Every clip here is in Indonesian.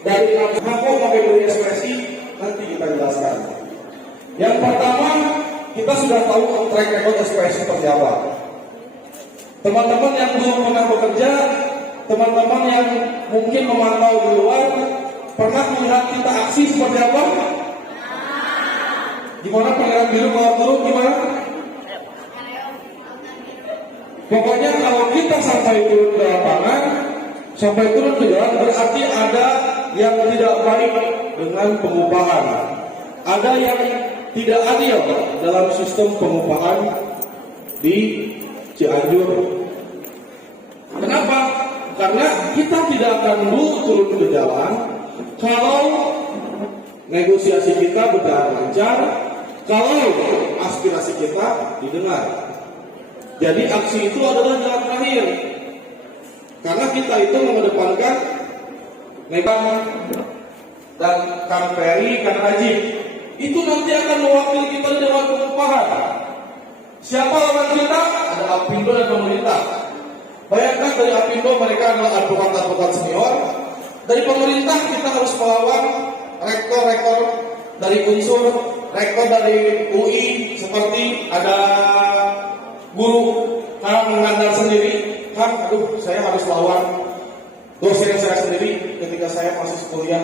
Dari apa sampai beri ekspresi nanti kita jelaskan. Yang pertama, kita sudah tahu track record ekspresi seperti apa. Teman-teman yang belum pernah bekerja, teman-teman yang mungkin memantau di luar, pernah melihat kita aksi seperti apa? Gimana pangeran biru kalau turun gimana? Pokoknya kalau kita sampai turun ke lapangan, sampai turun ke jalan, berarti ada yang tidak baik dengan pengupahan. Ada yang tidak adil dalam sistem pengupahan di Cianjur. Kenapa? Karena kita tidak akan dulu turun ke jalan kalau negosiasi kita berjalan lancar, kalau aspirasi kita didengar. Jadi aksi itu adalah jalan terakhir. Karena kita itu mengedepankan Megang dan Kang Ferry, Kang Rajib. Itu nanti akan mewakili kita di Dewan Pengupahan. Siapa lawan kita? Ada Apindo dan pemerintah. Bayangkan dari Apindo mereka adalah advokat-advokat senior. Dari pemerintah kita harus melawan rektor-rektor dari unsur, rektor dari UI, seperti ada guru Kang Ngandar sendiri. Kang, saya harus lawan dosen saya sendiri ketika saya masih kuliah.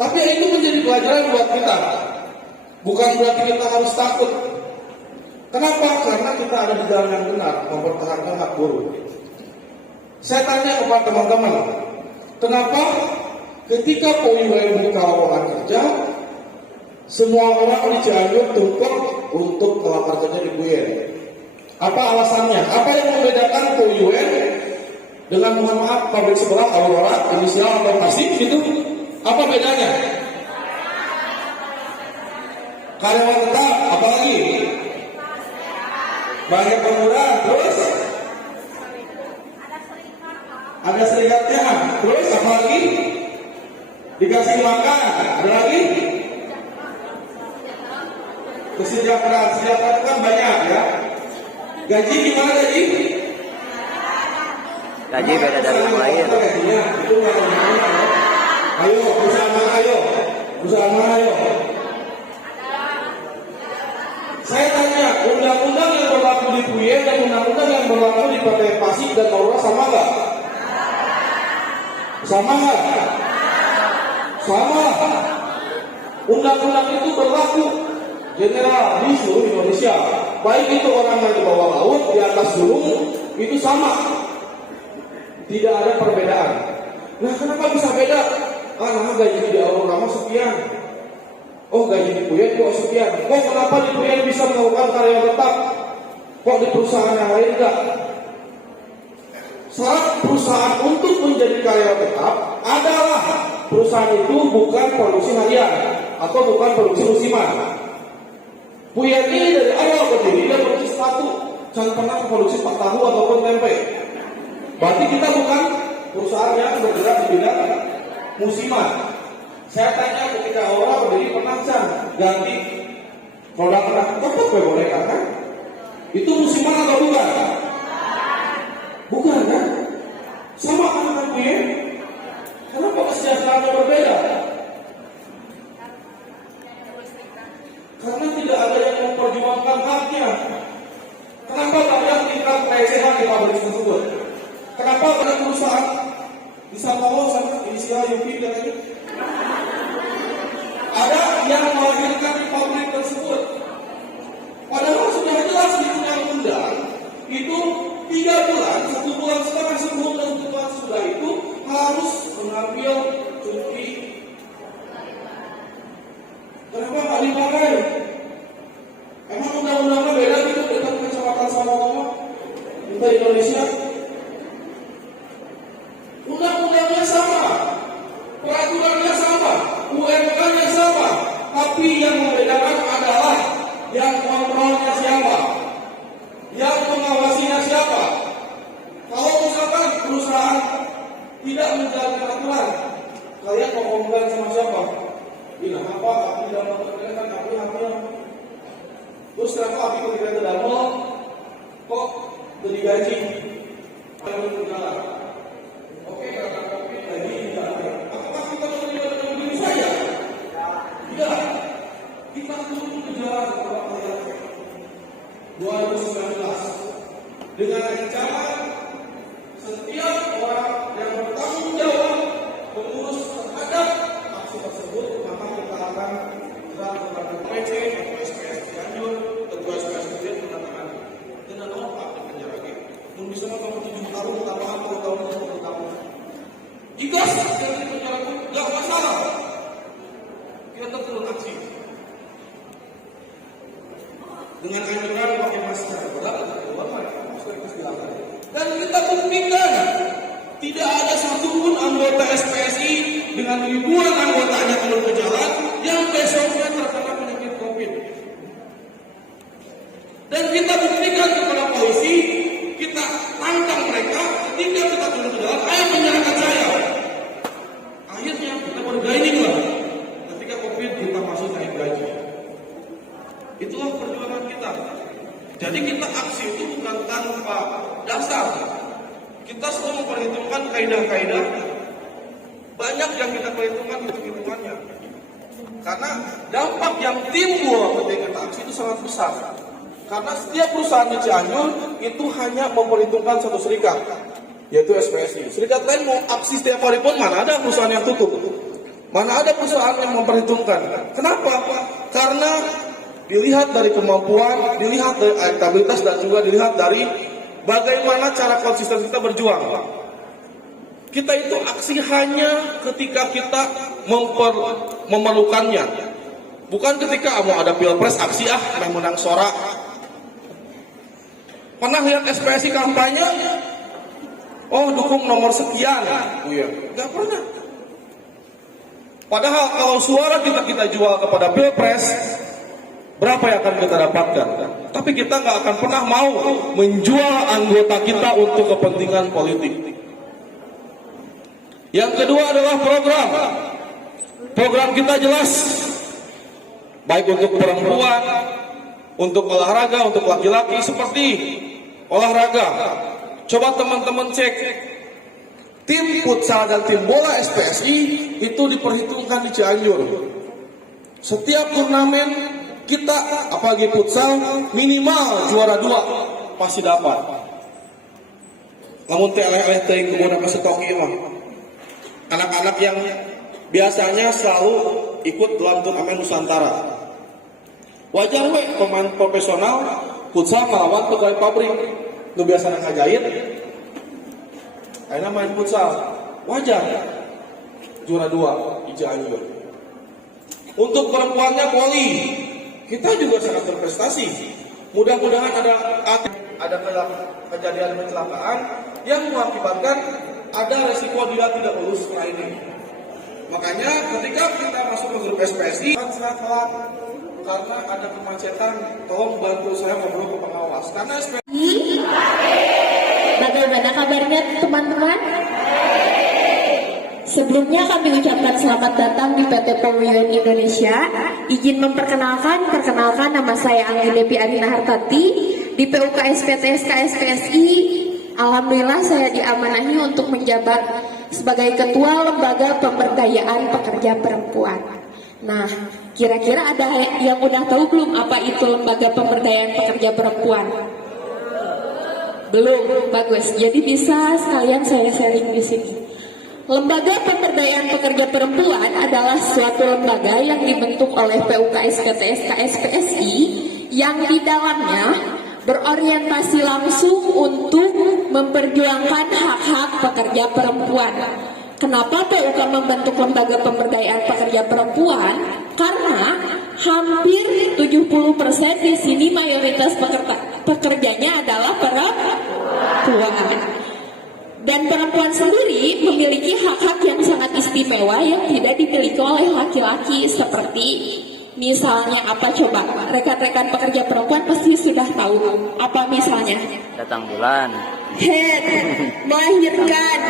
Tapi itu menjadi pelajaran buat kita. Bukan berarti kita harus takut. Kenapa? Karena kita ada di jalan yang benar, mempertahankan hak buruh. Saya tanya kepada teman-teman, kenapa ketika PUIN buka lowongan kerja, semua orang di Cianjur tumpuk untuk melamar kerja di PUIN? Apa alasannya? Apa yang membedakan PUIN dengan, mohon maaf, pabrik sebelah Aurora, inisial atau Kasih gitu? Apa bedanya? Karyawan tetap, apalagi? Banyak pengurang, terus? Ada serikatnya, terus apalagi? Dikasih makan, ada lagi? Kesejahteraan, kesejahteraan kan banyak ya. Gaji gimana gaji? Gaji beda dari yang lain. Gajinya itu nggak ada. Ayo, perusahaan mana ayo? Perusahaan mana ayo? Saya tanya, undang-undang yang berlaku di PUIN dan undang-undang yang berlaku di PT Pasik dan Aurora sama nggak? Sama nggak? Sama. Undang-undang itu berlaku general di seluruh Indonesia. Baik itu orang yang di bawah laut, di atas gunung, itu sama. Tidak ada perbedaan. Nah, kenapa bisa beda? Karena gaji di Aurora sekian. Oh, gaji di PUIN kok sekian. Kok kenapa di PUIN bisa melakukan karyawan tetap? Kok di perusahaan yang lain enggak? Syarat perusahaan untuk menjadi karyawan tetap adalah perusahaan itu bukan produksi harian atau bukan produksi musiman. PUIN ini dari awal berdiri dia produksi sepatu, jangan pernah produksi tahu ataupun tempe. Berarti kita bukan perusahaan yang bergerak di bidang musiman. Saya tanya ketika orang berdiri pernah ganti produk tetap boleh kan? Itu musiman atau bukan? Bukan kan? Sama kan dengan PUIN? Kenapa kesejahteraannya berbeda? Karena tidak ada yang memperjuangkan haknya. Kenapa banyak tingkat pelecehan di pabrik tersebut? Kenapa ada perusahaan bisa tahu sama inisial Yuki katanya? Ada yang melahirkan di pabrik tersebut. Padahal sudah jelas di undang-undang itu 3 bulan, 1 bulan setengah sebelum tentuan sudah itu harus mengambil cuti. Kenapa nggak dipakai? Emang undang-undangnya beda gitu dengan kecamatan sama ngomong? Kita Indonesia undang-undangnya sama, peraturannya sama, UMK-nya sama, tapi yang membedakan adalah yang kontrolnya siapa, yang mengawasinya siapa. Kalau misalkan perusahaan tidak menjalankan aturan, kalian mau komplain sama siapa? Bilang apa? Aku tidak mau terkena, aku hamil. Terus kenapa aku ketika tidak mau kok jadi gaji? Kalau berjalan, oke, kata kopi gaji tidak ada. Apakah kita ikhlas dari penjaraku, nggak masalah. Kita turun aksi dengan anjuran pakai masker, dan kita buktikan tidak ada satupun anggota SPSI dengan ribuan anggotanya turun ke jalan yang besoknya terkena penyakit COVID. Dan kita buktikan kepada polisi, kita tantang mereka ketika kita turun ke jalan, ayo menyerahkan saya. Akhirnya kita bergaining lah. Ketika COVID kita masuk naik gaji. Itulah perjuangan kita. Jadi kita aksi itu bukan tanpa dasar. Kita semua memperhitungkan kaidah-kaidah. Banyak yang kita perhitungkan hitung-hitungannya. Karena dampak yang timbul ketika kita aksi itu sangat besar. Karena setiap perusahaan di Cianjur itu hanya memperhitungkan satu serikat, yaitu SPSI. Serikat lain mau aksi setiap hari pun mana ada perusahaan yang tutup, mana ada perusahaan yang memperhitungkan. Kenapa? Karena dilihat dari kemampuan, dilihat dari elektabilitas, dan juga dilihat dari bagaimana cara konsisten kita berjuang. Kita itu aksi hanya ketika kita memerlukannya, bukan ketika mau ada pilpres aksi menang sorak. Pernah lihat SPSI kampanye? Oh, dukung nomor sekian. Iya, nggak pernah. Padahal kalau suara kita jual kepada pilpres, berapa yang akan kita dapatkan? Tapi kita nggak akan pernah mau menjual anggota kita untuk kepentingan politik. Yang kedua adalah program. Program kita jelas, baik untuk perempuan, untuk olahraga, untuk laki-laki. Seperti olahraga, coba teman-teman cek, tim futsal dan tim bola SPSI itu diperhitungkan di Cianjur. Setiap turnamen kita, apalagi futsal, minimal juara 2 pasti dapat. Namun eleh-eleh teuing kemudian apa setoki mah. Anak-anak yang biasanya selalu ikut dalam turnamen Nusantara. Wajar we pemain profesional futsal melawan pegawai pabrik nu biasa ngajahit. Ayeuna main futsal, wajar. Juara 2 di Cianjur. Untuk perempuannya voli, kita juga sangat berprestasi. Mudah-mudahan ada kejadian kecelakaan yang mengakibatkan ada resiko dia tidak lulus setelah ini. Makanya ketika kita masuk ke grup SPSI, karena ada kemacetan, tolong bantu saya ngobrol ke pengawas. Karena SPSI. Bagaimana kabarnya teman-teman? Sebelumnya kami ucapkan selamat datang di PT Pawiyun Indonesia. Izin memperkenalkan nama saya Anggi Devi Arina Hartati di PUKS PTS KSPSI. Alhamdulillah saya diamanahi untuk menjabat sebagai Ketua Lembaga Pemberdayaan Pekerja Perempuan. Nah, kira-kira ada yang udah tahu belum apa itu Lembaga Pemberdayaan Pekerja Perempuan? Belum, bagus. Jadi bisa sekalian saya sharing di sini. Lembaga Pemberdayaan Pekerja Perempuan adalah suatu lembaga yang dibentuk oleh PUKS PTS KSPSI yang di dalamnya berorientasi langsung untuk memperjuangkan hak-hak pekerja perempuan. Kenapa PUK membentuk Lembaga Pemberdayaan Pekerja Perempuan? Karena hampir 70% di sini mayoritas pekerjanya adalah perempuan. Dan perempuan sendiri memiliki hak-hak yang sangat istimewa yang tidak dimiliki oleh laki-laki, seperti misalnya apa coba? Rekan-rekan pekerja perempuan pasti sudah tahu. Apa misalnya? Datang bulan, Head, melahirkan,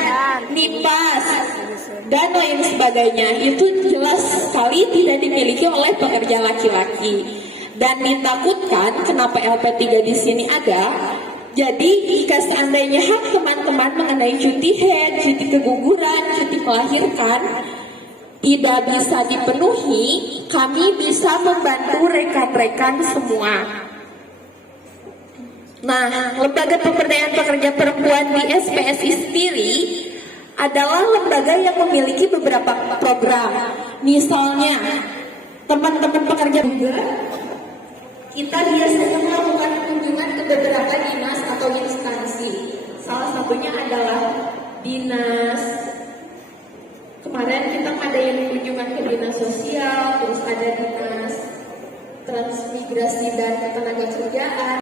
nipas, dan lain sebagainya. Itu jelas sekali tidak dimiliki oleh pekerja laki-laki. Dan ditakutkan kenapa LP3 di sini ada. Jadi jika seandainya hak teman-teman mengenai cuti head, cuti keguguran, cuti melahirkan tidak bisa dipenuhi, kami bisa membantu rekan-rekan semua. Nah, Lembaga Pemberdayaan Pekerja Perempuan di SPSI sendiri adalah lembaga yang memiliki beberapa program. Misalnya, teman-teman pekerja juga, kita biasanya melakukan kunjungan ke beberapa dinas atau instansi. Salah satunya adalah Dinas Kemarin kita ngadain kunjungan ke dinas sosial, terus ada dinas transmigrasi dan ketenagakerjaan,